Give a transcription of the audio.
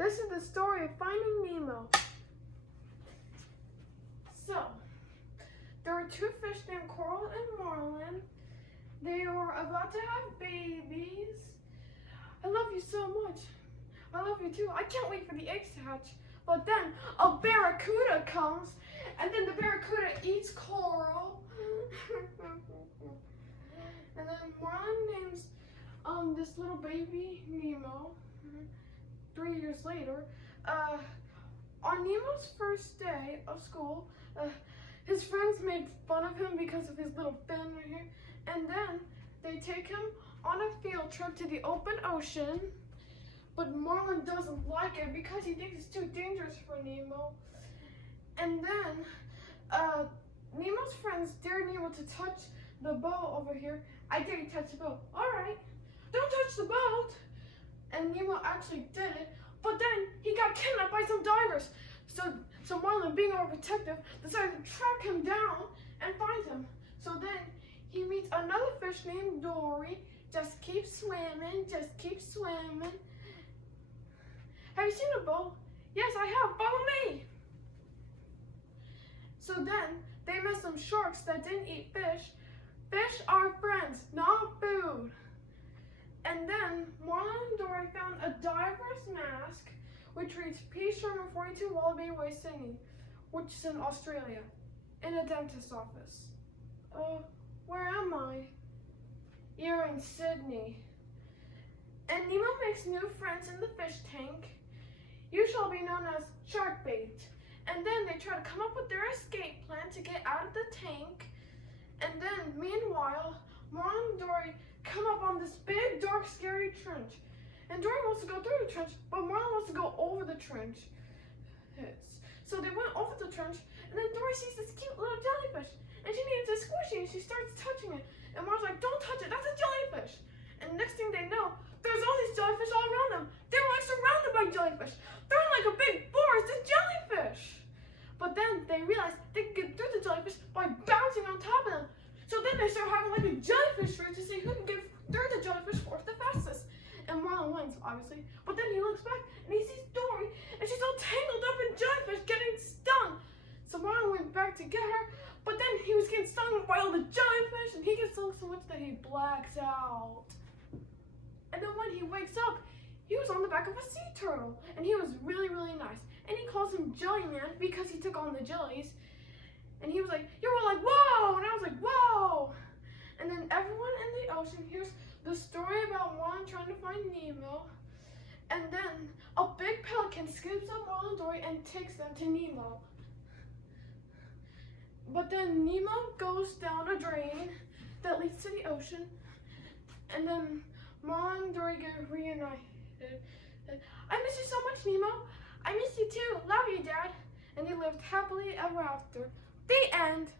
This is the story of Finding Nemo. So, there were two fish named Coral and Marlin. They were about to have babies. I love you so much. I love you too. I can't wait for the eggs to hatch. But then a barracuda comes, and then the barracuda eats Coral. And then Marlin names this little baby Nemo. 3 years later, on Nemo's first day of school, his friends made fun of him because of his little fin right here. And then they take him on a field trip to the open ocean. But Marlin doesn't like it because he thinks it's too dangerous for Nemo. And then Nemo's friends dare Nemo to touch the boat over here. I dare you touch the boat. All right, don't touch the boat. And Nemo actually did it, but then he got kidnapped by some divers. So Marlin, being overprotective, decided to track him down and find him. So then he meets another fish named Dory. Just keep swimming, just keep swimming. Have you seen a boat? Yes, I have. Follow me. So then they met some sharks that didn't eat fish. Fish are friends, not food. And then Marlin and Dory found a diver's mask, which reads P. Sherman 42 Wallaby Way, Sydney, which is in Australia, in a dentist's office. Where am I? You're in Sydney. And Nemo makes new friends in the fish tank. You shall be known as shark bait. And then they try to come up with their escape plan to get out of the tank. And then, meanwhile, Marlin and Dory come up on this big, dark, scary trench. And Dory wants to go through the trench, but Marlin wants to go over the trench. So they went over the trench, and then Dory sees this cute little jellyfish. And she needs a squishy, and she starts touching it. And Marlin's like, don't touch it, that's a jellyfish. And next thing they know, there's all these jellyfish all around them. They were like surrounded by jellyfish. They're in like a big forest of jellyfish. But then they realized they could get through the jellyfish by bouncing on top of them. So then they start having like a jellyfish race to see who can get through the jellyfish forest the fastest. And Marlin wins, obviously. But then he looks back and he sees Dory, and she's all tangled up in jellyfish getting stung. So Marlin went back to get her, but then he was getting stung by all the jellyfish, and he gets stung so much that he blacks out. And then when he wakes up, he was on the back of a sea turtle, and he was really, really nice. And he calls him Jellyman because he took on the jellies. And he was like, you were like, whoa! And I was like, whoa! And then everyone in the ocean hears the story about Marlin trying to find Nemo. And then a big pelican scoops up Marlin and Dory and takes them to Nemo. But then Nemo goes down a drain that leads to the ocean. And then Marlin and Dory get reunited. I miss you so much, Nemo. I miss you too. Love you, Dad. And they lived happily ever after. The end.